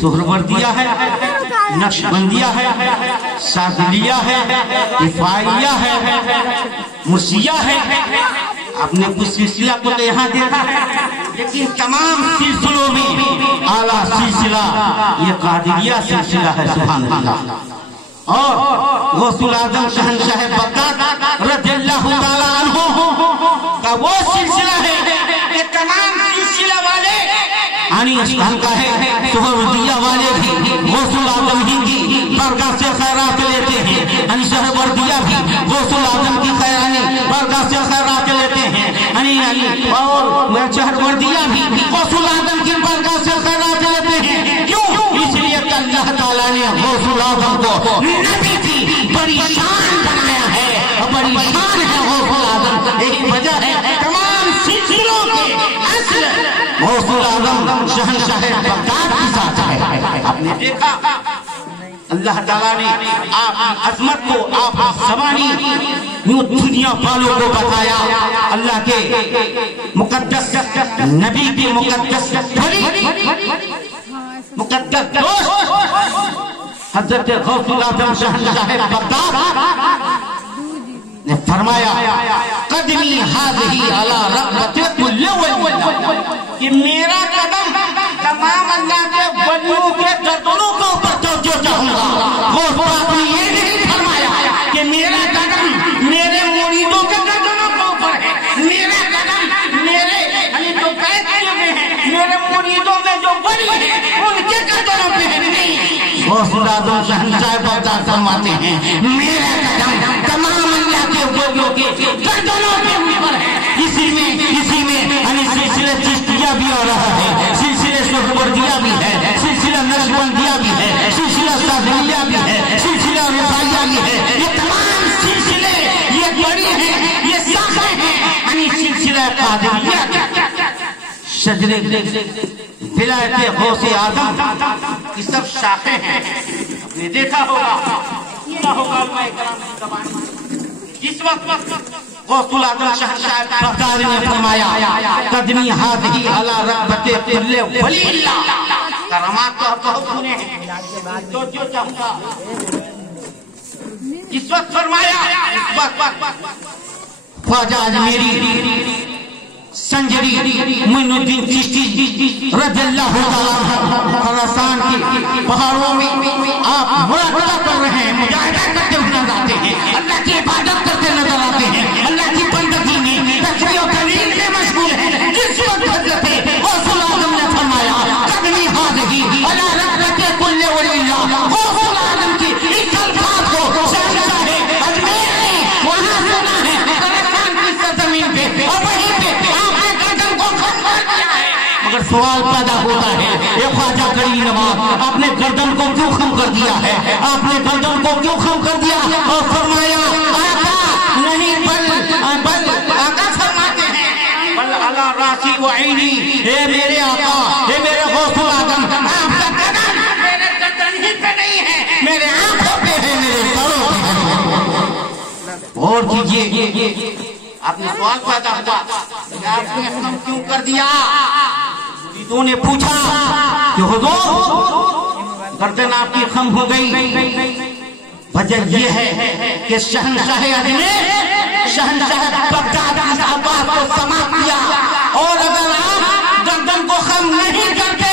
سہروردیہ ہے، نقشبندیہ ہے، شاذلیہ ہے، رفاعیہ ہے، مرثیہ ہے. آپ نے کچھ سلسلہ کو تو یہاں دیکھا ہے، لیکن تمام سلسلوں میں اعلیٰ سلسلہ یہ قادریہ سلسلہ ہے. سبحان اللہ. اور غوث العظم شہنشاہ بغداد رضی اللہ تعالیٰ عنہ کا وہ سلسلہ ہے کہ تمام سلسلہ والے ہم کا ہے سہروردیہ والے بھی غوث العظم ہی کی بارگاہ سے خیرات لیتے ہیں. سہروردیہ بھی غوث العظم کی بارگاہ سے خیرات لیتے ہیں. اور سہروردیہ بھی غوث العظم کی بارگاہ سے خیرات لیتے ہیں. کیوں؟ اس لیے کہ اللہ تعالیٰ نے غوث العظم کو نبی کی بڑی شان بنایا ہے، اور بڑی شان ہے غوث العظم. یہی وجہ ہے تمام سلسلوں کے اصل غوث العظم شہنشاہ بغداد کی ذات ہے. آپ نے دیکھا اللہ تعالیٰ نے آپ کی عظمت کو، آپ کی زبانی دنیا والوں کو بتایا. اللہ کے مقدس نبی کے مقدس دوست حضرت غوث العظم شہنشاہ بغداد نے فرمایا قدمی ہذہی علی رغبت کل ولی، کہ میرا قدم تمام اللہ کے ولیوں کے گردنوں کے اوپر توجہ چاہوں گا. غوث پاک نے یہ نہیں فرمایا کہ میرا قدم میرے مریدوں کے گردنوں کے اوپر ہے، میرا قدم میرے جو قید کیے ہوئے ہیں میرے مریدوں میں جو ولی ہیں ان کے گردنوں پہ ہے. نہیں، غوث العظم شہنشاہ بغداد فرماتے ہیں میرا قدم تمام اللہ کے ولیوں کے گردنوں کے اوپر ہے. اسی میں سلسلہ چشتیہ بھی ہو رہا ہے، سلسلہ سہروردیہ بھی ہے، سلسلہ نقشبندیہ بھی ہے، سلسلہ شاذلیہ بھی ہے، سلسلہ رفاعیہ بھی ہے. یہ تمام سلسلے یہ بڑی ہیں، یہ شاخیں ہیں. سلسلہ قادریہ شجر ولایت غوث اعظم کی سب شاخیں ہیں. آپ نے دیکھا ہوگا علماء کرام کی زبان جس وقت غوث العظم شہنشاہ بغداد نے فرمایا قدمی ہذہی علی رغبت کل ولی اللہ. کرامات تو آپ بہت سنے ہیں، تو جو چاہوں گا اس وقت فرمایا اس وقت خواجہ اجمیری سنجری معین الدین چشتی رضی اللہ تعالیٰ خراسان کی پہاڑوں میں آپ مراقبہ کر رہے ہیں، مجاہدہ کرتے ہوئے نظر آتے ہیں، اللہ کی عبادت کرتے نظر آتے ہیں، اللہ کی بندگی میں تسبیح و تحلیل میں مشغول ہیں. جس وقت حضرت غوث العظم نے فرمایا قدمی ہذہی علی رغبت کل ولی اللہ، غوث العظم کی اس الفاظ کو شہنشاہ اجمیر نے وہاں سنا ہے خراسان کی سرزمین پہ، اور وہیں پہ مگر سوال پیدا ہوتا ہے اے خواجہ کریم نواز آپ نے گردن کو کیوں خم کر دیا ہے؟ آپ نے گردن کو کیوں خم کر دیا؟ اور فرمایا آقا نہیں بل آقا فرماتے ہیں بل علی راسی و عینی، اے میرے آقا، اے میرے غوث العظم آپ کا قدم میرے گردن ہی پہ نہیں ہے، میرے آنکھوں پہ ہے، میرے سروں پہ ہے. اور کیجئے آپ نے سوال پیدا ہوا کہ آپ نے خم کیوں کر دیا؟ مریدوں نے پوچھا کہ حضور گردن آپ کی خم ہو گئی. وجہ یہ ہے کہ شہنشاہ اجمیر شہنشاہ بغداد اس آواز کو سماعت کیا، اور اگر آپ گردن کو خم نہیں کرتے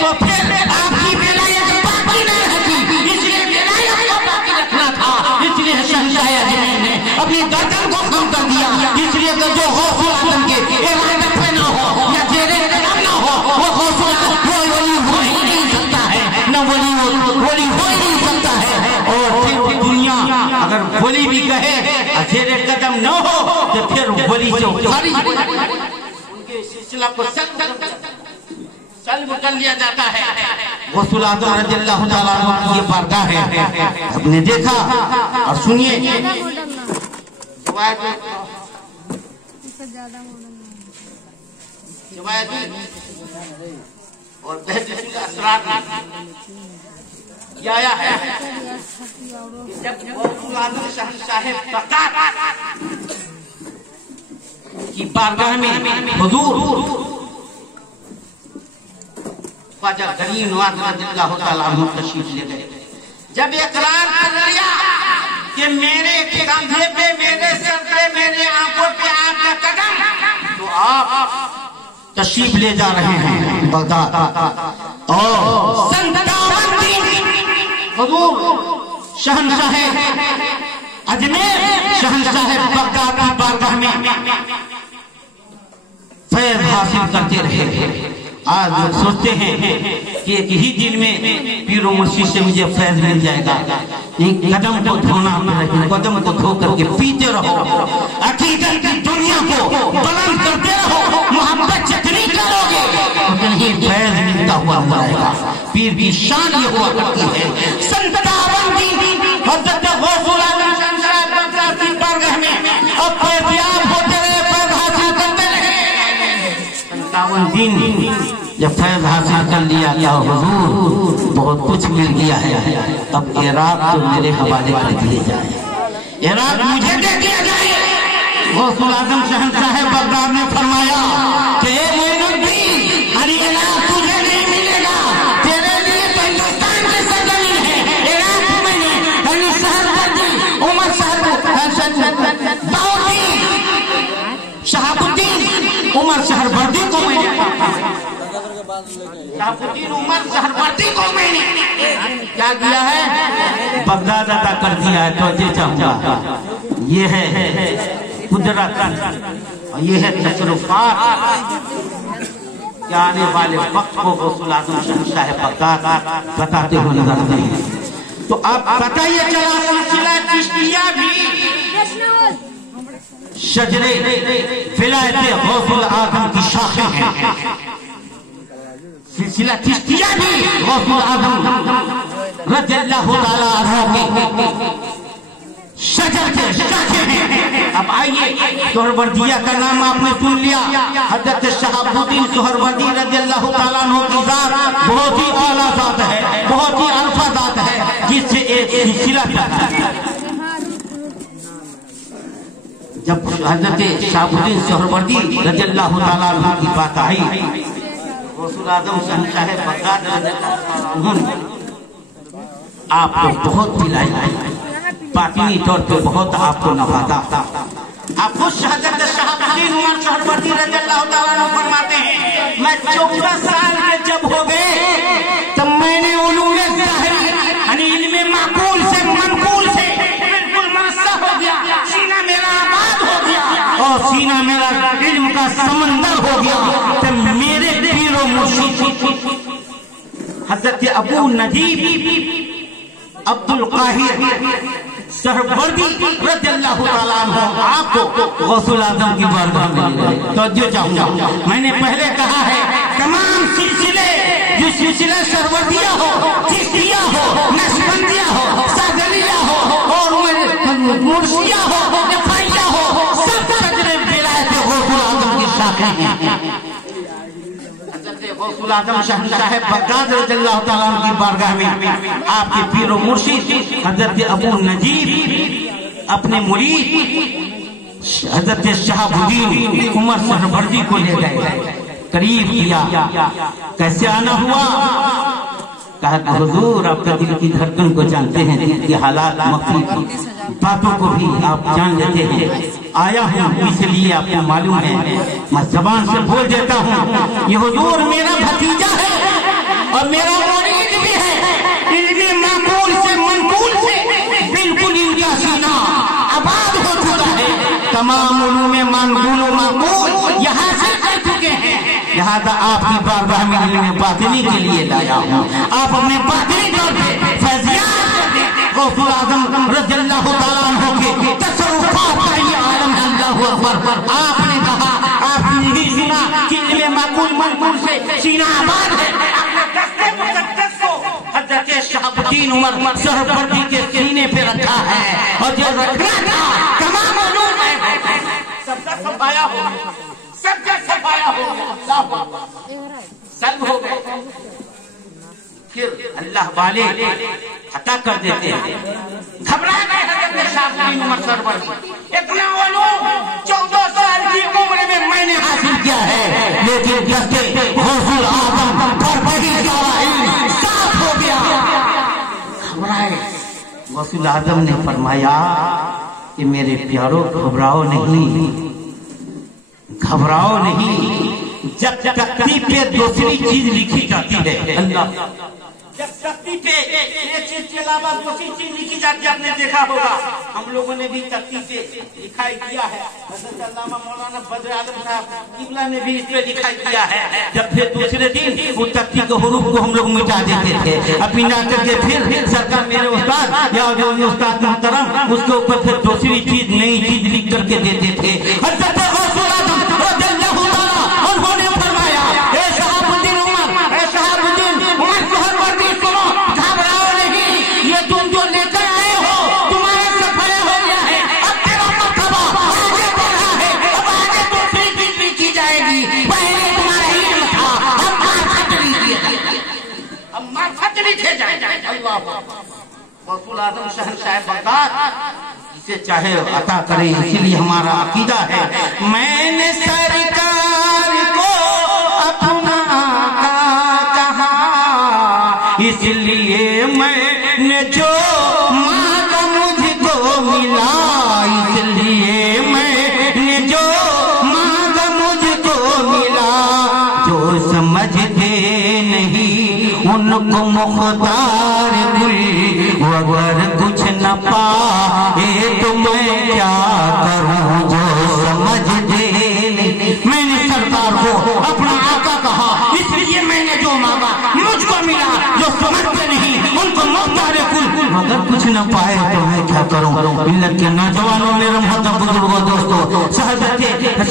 تو پھر آپ کی ولایت باقی نہیں رہتی. اس لیے ولایت کو باقی رکھنا تھا، اس لیے شہنشاہ اجمیر نے اپنی گردن کو خم کر دیا. اس لیے کہ جو غوث العظم کے عبادت پہ نہ ہو یا تیرے قدم نہ ہو وہ غوث العظم ولی ہو ہی نہیں سکتا ہے، نہ ولی ہو ہی نہیں سکتا ہے. اور پھر دنیا اگر ولی بھی کہے تیرے قدم نہ ہو تو پھر ولی سے خارج ان کے سلسلہ کو سلب کر لیا جاتا ہے. غوث العظم رضی اللہ تعالیٰ عنہ کی یہ بارگاہ ہے. آپ نے دیکھا اور سنیے اور بہترین اثرات یہ آیا ہے جب غوث العظم شہنشاہ بغداد کی بارگاہ میں حضور خواجہ غنی نواز رضی اللہ تعالیٰ عنہ تشریف لے گئے. جب اقرار کر لیا کہ میرے کندھے پہ، میرے سر پہ، میرے آنکھوں پہ آپ کا قدم، تو آپ تشریف لے جا رہے ہیں بغداد. اور حضور شہنشاہ اجمیر، شہنشاہ بغداد کی بارگاہ میں فیض حاصل کرتے رہے. آج لوگ سوچتے ہیں کہ ایک ہی دن میں پیر و مرشد سے مجھے فیض مل جائے گا. قدم کو دھونا، قدم کو دھو کر کے پیتے رہو، عقیدت کی دنیا کو بلند کرتے رہو، محبت چکنی کرو گے تو ہی فیض ملتا ہوا جائے گا. پیر کی شان یہ ہوا کرتی ہے. حضرت غوث العالم شہنشاہ بغداد کی بارگاہ میں اب فیضیاب ہوتے رہے، فیض حاصل کرتے رہے. 57 دن جب فیض حاصل کر لیا یا حضور بہت کچھ مل گیا ہے، اب عراق تو میرے حوالے کر دیے جائے، عراق مجھے دے دیا جائے. غوث العالم شہنشاہ بغداد نے فرمایا کہ اے معین الدین، عراق تجھے نہیں ملے گا، تیرے لیے تو ہندوستان کی سرزمین ہے. عراق میں نے شہروردی عمر شہاب الدین عمر شہروردی کو میں نے شہاب الدین عمر شہروردی کو میں نے کیا کیا ہے؟ بغداد عطا کر دیا ہے. تو یہ چاہوں گا، یہ ہے قدرت اور یہ ہے تصرفات کہ آنے والے وقت کو غوث العالم شہنشاہ بغداد بتاتے ہوئے نظر آتے ہیں. تو اب پتہ یہ چلا سلسلہ چشتیہ بھی شجرے ولایت غوث العالم کی شاخیں ہیں. سلسلہ چشتیہ بھی غوث العالم رضی اللہ تعالیٰ عنہ کے شجر کے شاخیں ہیں. اب آئیے، سہروردیہ کا نام آپ نے سن لیا. حضرت شہاب الدین سہروردی رضی اللہ تعالیٰ عنہ کی ذات بہت ہی اعلیٰ ذات ہے، بہت ہی عرفہ ذات ہے، جس سے ایک سلسلہ چلتا ہے. جب حضرت شہاب الدین سہروردی رضی اللہ تعالیٰ عنہ کی بات آئی، غوث العالم شہنشاہ بغداد رضی اللہ تعالیٰ عنہ آپ کو بہت دلائی، باطنی طور پہ بہت آپ کو نوازا. آپ خود حضرت شہاب الدین عمر شہروردی رضی اللہ تعالیٰ عنہ فرماتے ہیں، میں 14 سال کے جب ہو گئے تب میں نے علوم ظاہری یعنی علم معقول سے منقول سے بالکل منسہ ہو گیا، سینہ میرا آباد ہو گیا اور سینہ میرا علم کا سمندر ہو گیا. تب میرے پیر و مرشد حضرت ابو نجیب عبد القاہر سہروردی رضی اللہ تعالیٰ عنہ آپ کو غوث العالم کی بارگاہ میں لے گئے. توجہ چاہوں گا، میں نے پہلے کہا ہے تمام سلسلے، جو سلسلہ سہروردیہ ہو، چشتیہ ہو، نقشبندیہ ہو، ساگریہ ہو اور مرشدیہ ہو، نفائیہ ہو، سب شجرے ولایت غوث العالم کی شاخیں ہیں. غوث العالم شہنشاہ بغداد رضی اللہ تعالیٰ عنہ کی بارگاہ میں آپ کے پیر و مرشد حضرت ابو نجیب اپنے مرید حضرت شہاب الدین عمر سہروردی کو لے گئے، قریب کیا. کیسے آنا ہوا؟ کہا کہ حضور آپ کا دل کی دھڑکن کو جانتے ہیں، دل کی حالات مخفی باتوں کو بھی آپ جان لیتے ہیں. آیا ہوں اس لیے آپ کو معلوم ہے، میں زبان سے بول دیتا ہوں، یہ حضور میرا بھتیجا ہے اور میرا مرید بھی ہے. علم معقول سے منقول سے بالکل ان کا سینہ آباد ہو چکا ہے. تمام علوم منقول و معقول یہاں سے کر چکے ہیں. لہذا آپ کی بارگاہ میں علم باطنی کے لیے لایا ہوں. آپ اپنے باطنی طور پہ فیضیات غوث العالم رضی اللہ تعالیٰ عنہ کے تصرفات کا یہ عالم ہے. اللہ اکبر. آپ نے کہا، آپ نے نہیں سنا کہ علم معقول منقول سے سینہ آباد ہے. اپنے دستے مقدس کو حضرت شہاب الدین عمر سہروردی کے سینے پہ رکھا ہے اور جو رکھنا تھا تمام علوم میں سب کا سفایا ہو گیا، سب کا سفایا ہو گیا، سلب ہو گئے. پھر اللہ والے عطا کر دیتے ہیں. گھبرا گئے حضرت شہاب الدین عمر سہروردی، اتنا علوم 14 سال کی عمر میں نے حاصل کیا ہے، لیکن جب غوث العالم پر وہی غوث اعظم نے فرمایا کہ میرے پیاروں گھبراؤ نہیں، گھبراؤ نہیں، جب تختی پہ دوسری چیز لکھی جاتی ہے، اللہ جب تختی پہ ایک چیز کے علاوہ دوسری چیز لکھی جاتی ہے، آپ نے دیکھا ہوگا ہم لوگوں نے بھی تختی پہ لکھائی کیا ہے، حضرت علامہ مولانا بدر عالم صاحب قبلہ نے بھی اس پہ لکھائی کیا ہے، جب پھر دوسرے دن وہ تختی کے حروف کو ہم لوگ مٹا دیتے تھے، اپنی نہ کر کے پھر سرکار میرے استاد یا جو استاد محترم اس کے اوپر پھر دوسری چیز نئی چیز لکھ کر کے دیتے تھے۔ حضرت غوث اعظم رضی اللہ تعالیٰ انہوں نے فرمایا اے شہاب الدین عمر، اے شہاب الدین عمر سہروردی سنو، گھبراؤ نہیں، یہ تم جو لے کر آئے ہو تمہارے سفر ہو گیا ہے، اب تیرا مرتبہ آگے بڑھا ہے، اب آگے دوسری چیز لکھی جائے گی، پہلے تمہارا علم تھا، اب معرفت لکھی جائے گی، اب معرفت لکھے جائے گی۔ اللہ غوث اعظم شہنشاہ بغداد جسے چاہے عطا کرے، اسی لیے ہمارا عقیدہ ہے میں نے سرکار کو اپنا آقا کہا، اس لیے میں نے جو مانگا مجھ کو ملا، اس لیے میں نے جو مانگا مجھ کو ملا، جو سمجھتے نہیں ان کو مختار گل، اگر کچھ نہ پائے تو میں کیا کروں، جو سمجھتے نہیں، میں نے سرکار کو اپنا آقا کہا، اس لیے میں نے جو مانگا مجھ کو ملا، جو سمجھتے نہیں ان کو مختار کل، اگر کچھ نہ پائے تو میں کیا کروں۔ ملت کے نوجوانوں میرے محترم بزرگوں دوستوں، حضرت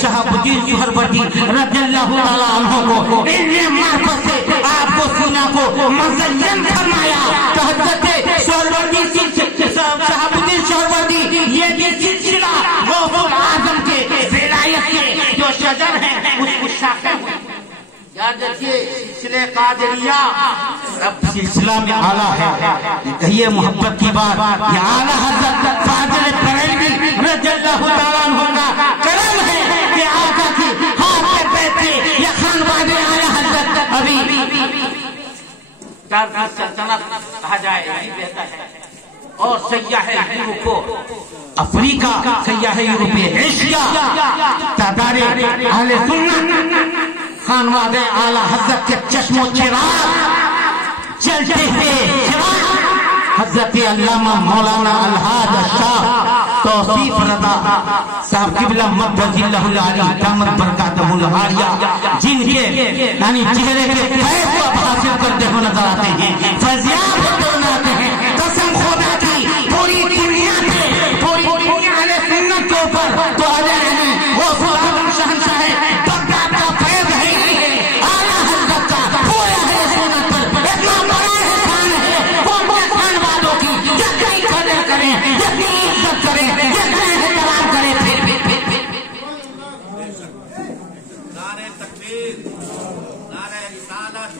شہاب الدین سہروردی رضی اللہ تعالیٰ عنہ کو علم معرفت سے آپ کو سینا کو مزین فرمایا، تو حضرت سہروردی شہاب الدین سہروردی یہ بھی سلسلہ غوث اعظم کے ولایت کے جو شجر ہیں اس کو شاخیں ہیں۔ یاد رکھیے سلسلہ قادریہ اب سلسلہ میں اعلیٰ ہے، کہیے محبت کی بات، یہ اعلیٰ حضرت فاضل بریلوی رضی اللہ تعالیٰ عنہ کا کرم ہے کہ آقا کی ہاتھ پہ بیٹھے یا خانواد اعلیٰ حضرت ابھی سلطنت کہا جائے یہی بہتر ہے، اور سیاح یورپ کو افریقہ، سیاح یورپ ایشیا، تادار اہل سنت خانواد اعلیٰ حضرت کے چشم و چراغ چلتے تھے، حضرت علامہ مولانا الحاج شاہ توصیف رضا صاحب قبلہ مدد اللہ العالی دامت برکاتہ العالیہ، جن کے یعنی چہرے کے فیض کو حاصل کرتے ہوئے نظر آتے ہیں، فیضیاب ہوتے ہوئے آتے ہیں، قسم خدا کی پوری دنیا میں پوری دنیا اہل سنت کے اوپر تو اہل غوث اعظم شہنشاہ بغداد کا فیض ہے، اعلیٰ حضرت کا پورے اہل سنت پر اتنا بڑا احسان ہے، وہ اپنے خان والوں کی جتنی قدر کریں، جتنی عزت کریں، جتنا احترام کریں، پھر نعرہ تکبیر، نعرہ رسالت۔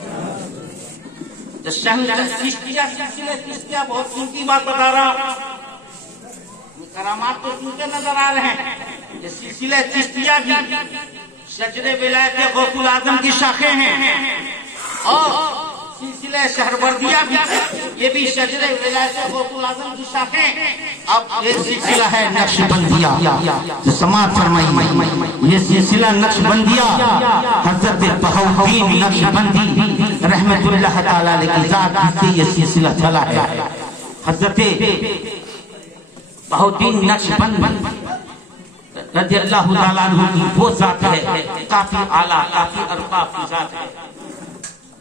چشتیہ سلسلہ چشتیہ بہت قیمتی بات بتا رہا ہوں، کرامات تو سنتے نظر آ رہے ہیں، یہ سلسلہ چشتیہ بھی شجر ولایت غوث اعظم کی شاخیں ہیں، اور سلسلہ سہروردیہ بھی یہ بھی شجر ولایت غوث اعظم کی شاخیں۔ اب یہ سلسلہ ہے نقش بندیہ، جو سماعت فرمائیے، یہ سلسلہ نقش بندیہ حضرت بہاؤالدین نقش بندی رحمت اللہ تعالیٰ علیہ کی ذات سے یہ سلسلہ چلا ہے۔ حضرت بہاؤالدین نقش بند رضی اللہ تعالیٰ عنہ کی وہ ذات ہے، کافی اعلیٰ، کافی ارقا کی ذات ہے،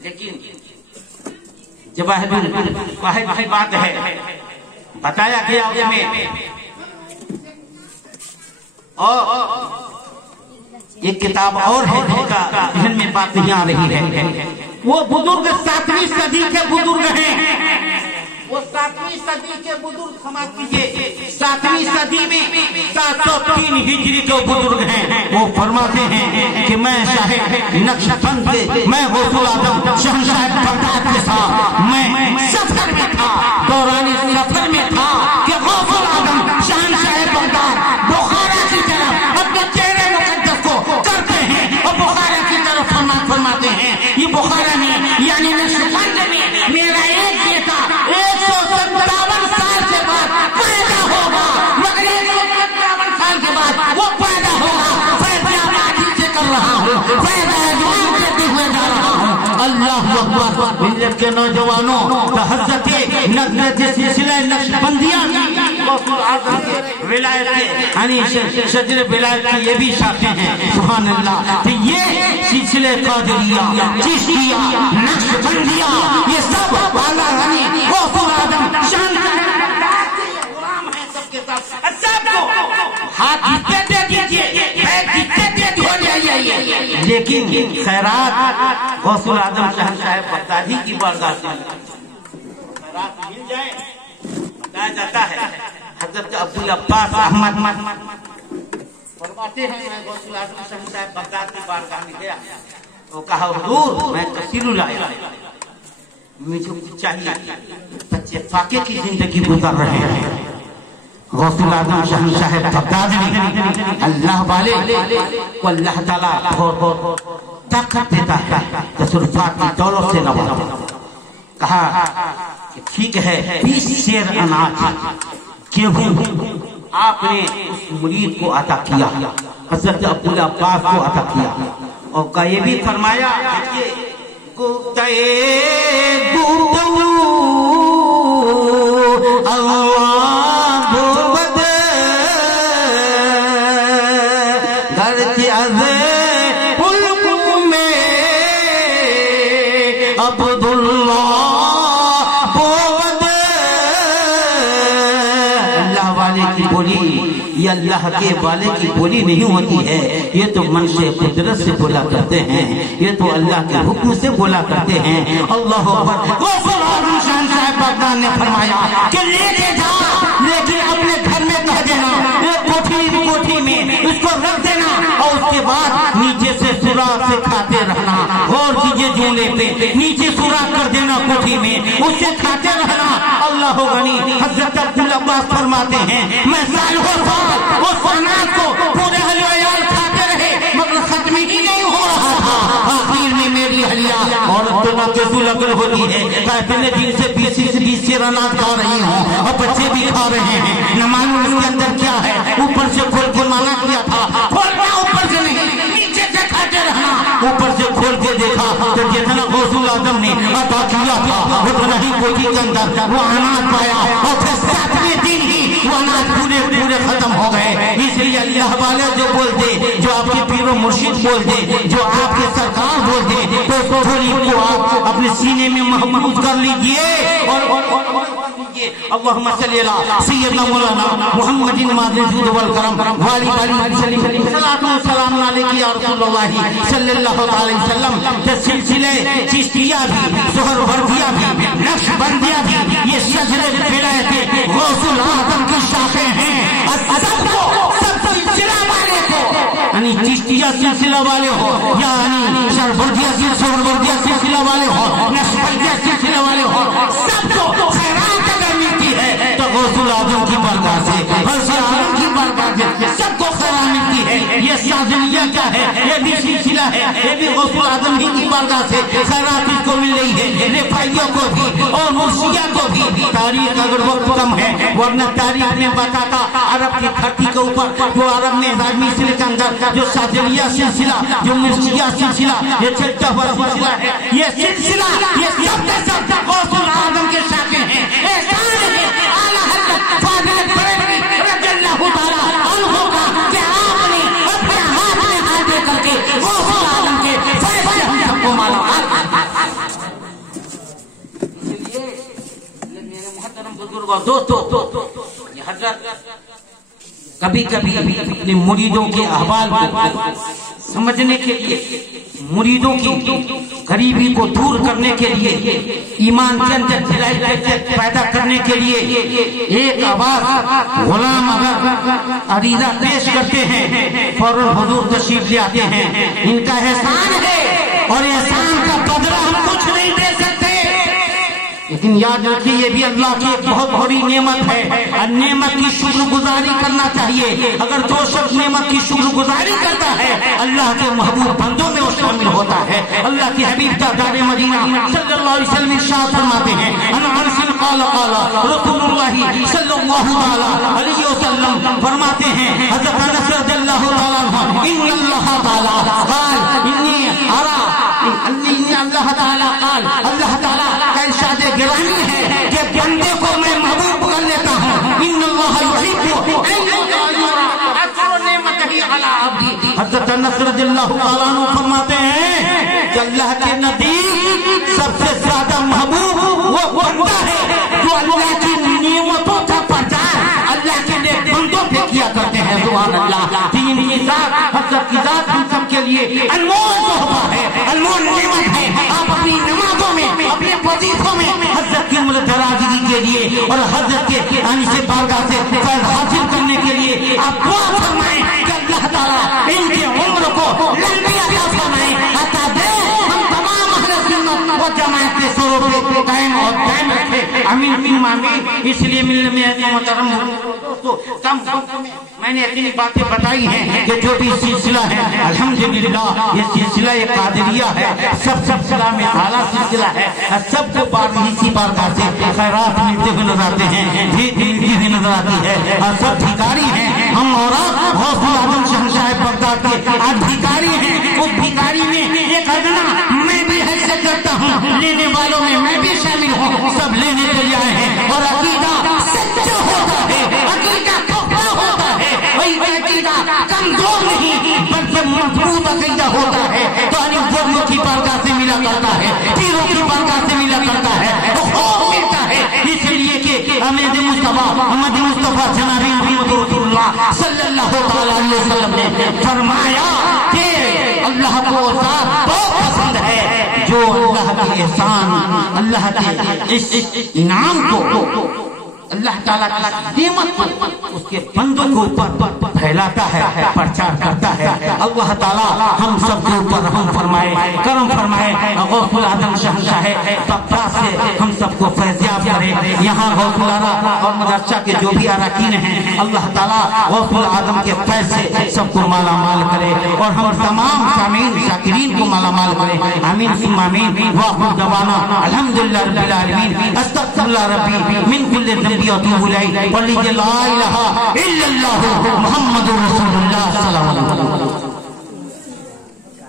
لیکن جب واحد کی بات ہے بتایا گیا اس میں، اور ایک کتاب اور ہے جن کا ذہن میں بات نہیں آ رہی ہے، وہ بزرگ 7ویں صدی کے بزرگ ہیں، وہ 7ویں صدی کے بزرگ سماعت کیجئے، 7ویں صدی میں 703 ہجری کے بزرگ ہیں، وہ فرماتے ہیں کہ میں شاہ نقش بند سے، میں غوث اعظم شہنشاہ بغداد کے ساتھ میں سفر میں تھا، دوران سفر میں تھا کہ غوث اعظم شہنشاہ بغداد بخارا کی طرف اپنے چہرے مقدس کو کرتے ہیں، اور بخارا کی طرف فرماتے ہیں، یہ بخارا میں یعنی نقش بند میں میرا ایک بیٹا 157 سال کے بعد ملت کے نوجوانوں حضرت سلسلہ نقشبندیہ غوث العظم کے ولایت کے یعنی شجر ولایت کی یہ بھی شاخیں ہیں. سبحان اللہ. تو یہ سلسلہ قادریہ، چشتیہ، نقشبندیہ، یہ سب اعلیٰ یعنی غوث العظم شان غلام ہیں. سب کے ساتھ سب کو ہاتھ جتنے دے دیجیے، پیر جتنے دے ہو جائیے، لیکن خیرات غوث العظم شہنشاہ بغدادی کی بارگاہ سے خیرات مل جائے. بتایا جاتا ہے حضرت عبدالعباس احمد فرماتے ہیں میں غوث العظم شہنشاہ بغداد کی بارگاہ میں گیا تو کہا حضور میں تفسیر لایا، مجھے چاہیے بچے فاقے کی زندگی گزار رہے ہیں. غوث العظم شہنشاہ بغداد نے اللہ والے کو اللہ تعالیٰ بہت طاقت دیتا ہے، تصرفات کی دولت سے نوازا. کہا کہ ٹھیک ہے 20 سیر اناج گیہوں آپ نے اس مرید کو عطا کیا، حضرت عبدالعباس کو عطا کیا، اور کا یہ بھی فرمایا کہ یہ اللہ کے والے کی بولی نہیں ہوتی ہے، یہ تو منشے قدرت سے بولا کرتے ہیں، یہ تو اللہ کے حکم سے بولا کرتے ہیں. اللہ اکبر. غوث العظم شہنشاہ بغداد نے فرمایا کہ لے کے جا، لیکن اپنے گھر میں کہہ دینا، ایک کوٹھی میں اس کو رکھ دینا، اور اس کے بعد نیچے سے سوراخ سے کھاتے رہنا. غور کیجیے جملے پہ، نیچے سوراخ کر دینا کوٹھی میں، اس سے کھاتے رہنا. اللہ غنی. حضرت عبدالعباس فرماتے ہیں میں سالوں سال اس اناج کو پورے اہل ویال کھاتے رہے مگر ختم ہی نہیں ہو رہا تھا. آخر میں میری اہلیہ عورت تو نہ کیسو لگل ہوتی ہے، اتنے دن سے 20 سیر اناج کھا رہی ہوں اور بچے بھی کھا رہے ہیں، نہ معلوم اس کے اندر کیا ہے. اوپر سے کھول کے منع کیا تھا، کھولنا اوپر سے نہیں، نیچے سے کھاتے رہنا. اوپر سے کھول کے دیکھا تو جتنا غوث العظم نے عطا کیا تھا اتنا ہی کوٹھی کے اندر وہ اناج پایا، اور پھر 7ویں دن ہی وہ اناج پورے ختم ہو گئے. اس لیے اللہ والے جو بولتے، جو آپ کے پیر و مرشد بولتے، جو آپ کے سرکار بولتے، تو اس تھوڑی کو آپ اپنے سینے میں محفوظ کر لیجئے. اور اللہم صلی اللہ سیدنا مولانا محمد ماجد والکرم والی صلاۃ و سلام علیک یا رسول اللہ صلی اللہ علیہ وسلم. سلسلے چشتیہ بھی، سہروردیہ بھی، نقشبندیہ بھی، یہ شجر ولایت غوث العظم کی شاخیں ہیں. سب سلسلہ والے کو یعنی چشتیہ سلسلہ والے ہو، یعنی سہروردیہ سلسلہ والے ہو، نقشبندیہ سلسلہ والے ہو، سب کو خیرات اگر ملتی ہے تو غوث العظم کی بارگاہ سے، غوث العظم کی بارگاہ سے سب کو خیرات ملتی ہے. یہ سازنیہ کیا ہے؟ یہ بھی سلسلہ ہے، یہ بھی غوث العظم ہی کی بارگاہ سے خیرات اس کو مل رہی ہے. رفاعیوں کو بھی اور مرشیہ کو بھی. تاریخ اگر وقت کم ہے ورنہ تاریخ میں بتاتا عرب کی دھرتی کے اوپر جو عرب میں مصر کے اندر جو سازنیہ سلسلہ، جو مرشیہ سلسلہ، یہ چلتا ہوا سلسلہ ہے، یہ سلسلہ یہ سب کے سب غوث العظم کے شاخیں ہیں. احسان ہے اعلیٰ حضرت فاضل بریلوی رضی اللہ تعالیٰ عنہ کا کہ آپ نے اپنے ہاتھ میں ہاتھ دے کر کے غوث العظم کے فیض سے ہم سب کو مالا مال. اس لیے میرے محترم بزرگوں دوستو، یہ حضرت کبھی کبھی اپنے مریدوں کے احوال کو سمجھنے کے لیے، مریدوں کی غریبی کو دور کرنے کے لیے، ایمان کے اندر جلائیت پیدا کرنے کے لیے ایک آواز غلام اگر عریضہ پیش کرتے ہیں فوراً حضور تشریف لے آتے ہیں. ان کا احسان ہے اور احسان کا بدلہ ہم کچھ نہیں دے سکتے، لیکن یاد رکھیے یہ بھی اللہ کی ایک بہت بڑی نعمت ہے اور نعمت کی شکر گزاری کرنا چاہیے. اگر جو شخص نعمت کی شکر گزاری کرتا ہے اللہ کے محبوب بندوں میں وہ شامل ہوتا ہے. اللہ کے حبیب تاجدار مدینہ صلی اللہ علیہ وسلم ارشاد فرماتے ہیں ان انس قال رسول اللہ صلی اللہ علیہ وسلم فرماتے ہیں حضرت انس رضی اللہ تعالیٰ عنہ ان اللہ تعالیٰ قال انی ارى اللہ تعالیٰ قال، اللہ تعالیٰ کا ارشاد گرامی ہے کہ بندے کو میں محبوب کر لیتا ہوں. ان اللہ یحب ان یرا اثر نعمتہ علی عبدہ. حضرت انس رضی اللہ تعالیٰ عنہ فرماتے ہیں کہ اللہ کے نزدیک سب سے زیادہ محبوب وہ بندہ ہے جو اللہ کی نعمتوں کا پرچار اللہ کے نیک بندوں پہ کیا کرتے ہیں. سبحان اللہ. دین کی ذات، حضرت کی ذات ہم سب کے لیے انمول تحفہ ہے، انمول نعمت ہے. آپ اپنی نمازوں میں، اپنے وظیفوں میں حضرت کی عمر درازی کے لیے اور حضرت کے آنے سے بارگاہ سے فیض حاصل کرنے کے لیے آپ دعا فرمائیں کہ اللہ تعالیٰ ان کی عمر کو لمبی عطا فرمائیں، عطا دے. ہم تمام اہل سنت و جماعت کے سروں پہ قائم اور قائم رکھے. امین آمین. اس لیے ملنے میں محترم دوستو میں نے اتنی باتیں بتائی ہیں کہ جو بھی سلسلہ ہے الحمدللہ یہ سلسلہ قادریہ ہے، سب سلسلہ میں اعلیٰ سلسلہ ہے. سب کو اسی بارگاہ سے خیرات ملتے ہوئے نظر آتے ہیں، بھیک ملتی ہوئی نظر آتی ہے. سب بھکاری ہیں. ہم اور غوث الاعظم شہنشاہ بغداد کے بھکاری ہیں. اس بھکاری میں ایک ادنا میں بھی حیثیت کرتا ہوں، لینے والوں میں میں بھی شامل ہوں. سب لینے کے لیے آئے ہیں اور عقیدہ سچا ہوتا ہے، عقیدہ کفر ہوتا ہے. وہی عقیدہ کمزور نہیں بلکہ مضبوط عقیدہ ہوتا ہے. تو بزرگوں کی بارگاہ سے ملا کرتا ہے، پیروں کی بارگاہ سے ملا کرتا ہے، وہ خوف ملتا ہے. اس لیے کہ محمد مصطفیٰ جناب محمد رسول اللہ صلی اللہ علیہ وسلم نے فرمایا کہ اللہ کو ذات بہت پسند ہے جو اللہ کے احسان، اللہ کے اس انعام کو، اللہ تعالیٰ کی نعمت کو اس کے بندوں کے اوپر پھیلاتا ہے، پرچار کرتا ہے. اللہ تعالیٰ ہم سب کے اوپر رحم فرمائے، کرم فرمائے. غوث الاعظم شہنشاہ بغداد سے ہم سب کو فیضیاب کرے. یہاں غوث الاعظم اور مدرسہ کے جو بھی اراکین ہیں اللہ تعالیٰ غوث الاعظم کے فیض سے سب کو مالا مال کرے اور ہم تمام سامعین شاکرین کو مالا مال کرے. آمین ثم آمین. وآخر دعوانا الحمدللہ رب العالمین. استغفر اللہ ربی من کل ذنب واتوب الیہ ولی لا الہ الا اللہ محمد رسول اللہ صلی اللہ علیہ وسلم.